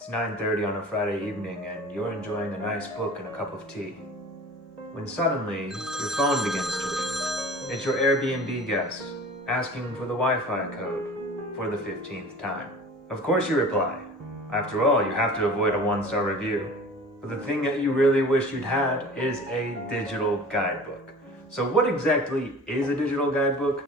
It's 9:30 on a Friday evening and you're enjoying a nice book and a cup of tea. When suddenly, your phone begins to ring. It's your Airbnb guest, asking for the Wi-Fi code for the 15th time. Of course you reply. After all, you have to avoid a 1-star review. But the thing that you really wish you'd had is a digital guidebook. So what exactly is a digital guidebook?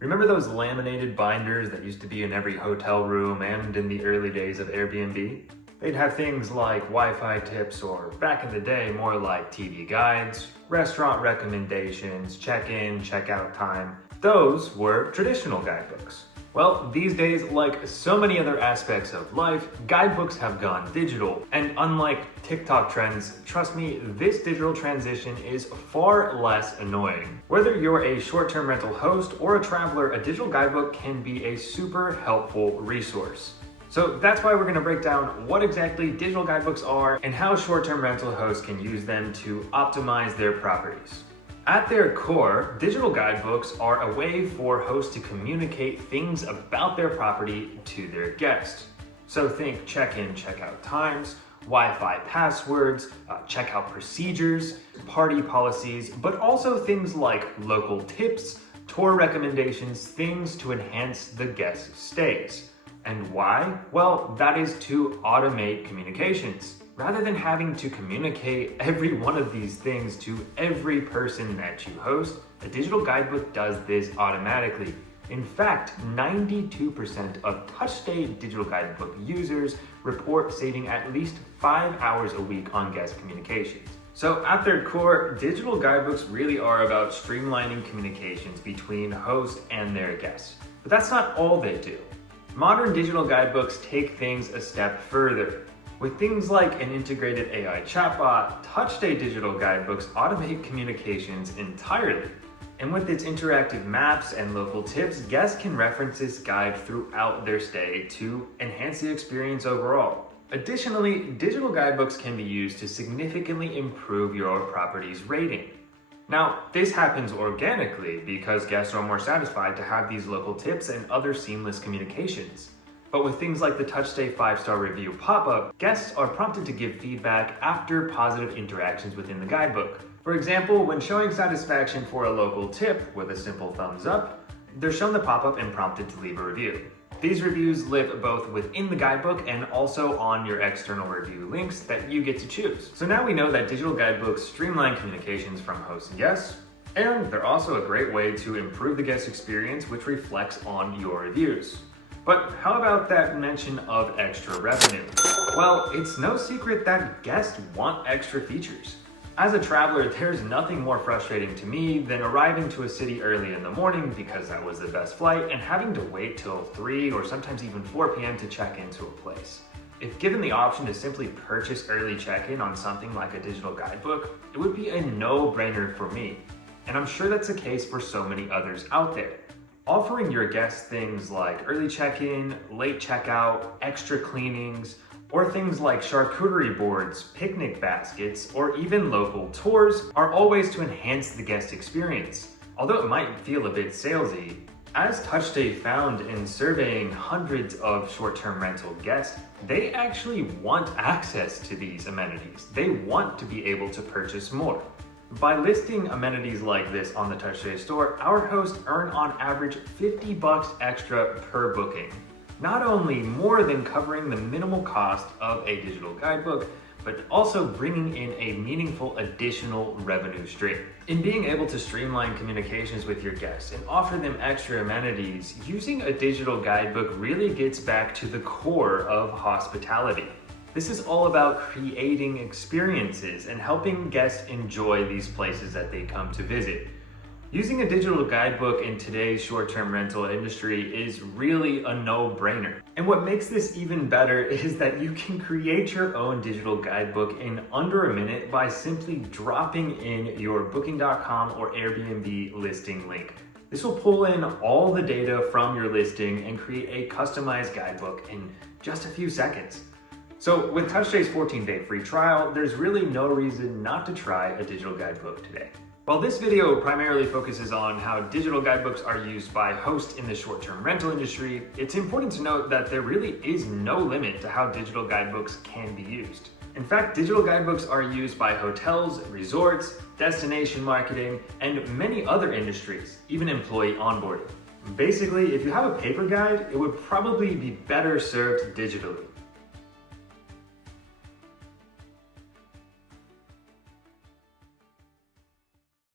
Remember those laminated binders that used to be in every hotel room and in the early days of Airbnb? They'd have things like Wi-Fi tips, or back in the day, more like TV guides, restaurant recommendations, check-in, check-out time. Those were traditional guidebooks. Well, these days, like so many other aspects of life, guidebooks have gone digital. And unlike TikTok trends, trust me, this digital transition is far less annoying. Whether you're a short-term rental host or a traveler, a digital guidebook can be a super helpful resource. So that's why we're going to break down what exactly digital guidebooks are and how short-term rental hosts can use them to optimize their properties. At their core, digital guidebooks are a way for hosts to communicate things about their property to their guests. So think check-in, check-out times, Wi-Fi passwords, checkout procedures, party policies, but also things like local tips, tour recommendations, things to enhance the guest stays. And why? Well, that is to automate communications. Rather than having to communicate every one of these things to every person that you host, a digital guidebook does this automatically. In fact, 92% of TouchStay digital guidebook users report saving at least 5 hours a week on guest communications. So at their core, digital guidebooks really are about streamlining communications between hosts and their guests. But that's not all they do. Modern digital guidebooks take things a step further. With things like an integrated AI chatbot, TouchStay digital guidebooks automate communications entirely. And with its interactive maps and local tips, guests can reference this guide throughout their stay to enhance the experience overall. Additionally, digital guidebooks can be used to significantly improve your property's rating. Now, this happens organically because guests are more satisfied to have these local tips and other seamless communications. But with things like the TouchStay 5-star review pop-up, guests are prompted to give feedback after positive interactions within the guidebook. For example, when showing satisfaction for a local tip with a simple thumbs up, they're shown the pop-up and prompted to leave a review. These reviews live both within the guidebook and also on your external review links that you get to choose. So now we know that digital guidebooks streamline communications from hosts and guests, and they're also a great way to improve the guest experience, which reflects on your reviews. But how about that mention of extra revenue? Well, it's no secret that guests want extra features. As a traveler, there's nothing more frustrating to me than arriving to a city early in the morning because that was the best flight and having to wait till 3 or sometimes even 4 p.m. to check into a place. If given the option to simply purchase early check-in on something like a digital guidebook, it would be a no-brainer for me. And I'm sure that's the case for so many others out there. Offering your guests things like early check-in, late checkout, extra cleanings, or things like charcuterie boards, picnic baskets, or even local tours are always to enhance the guest experience. Although it might feel a bit salesy, as TouchStay found in surveying hundreds of short-term rental guests, they actually want access to these amenities. They want to be able to purchase more. By listing amenities like this on the TouchStay store, our hosts earn on average $50 extra per booking. Not only more than covering the minimal cost of a digital guidebook, but also bringing in a meaningful additional revenue stream. In being able to streamline communications with your guests and offer them extra amenities, using a digital guidebook really gets back to the core of hospitality. This is all about creating experiences and helping guests enjoy these places that they come to visit. Using a digital guidebook in today's short-term rental industry is really a no-brainer. And what makes this even better is that you can create your own digital guidebook in under a minute by simply dropping in your booking.com or Airbnb listing link. This will pull in all the data from your listing and create a customized guidebook in just a few seconds. So with TouchStay's 14-day free trial, there's really no reason not to try a digital guidebook today. While this video primarily focuses on how digital guidebooks are used by hosts in the short-term rental industry, it's important to note that there really is no limit to how digital guidebooks can be used. In fact, digital guidebooks are used by hotels, resorts, destination marketing, and many other industries, even employee onboarding. Basically, if you have a paper guide, it would probably be better served digitally.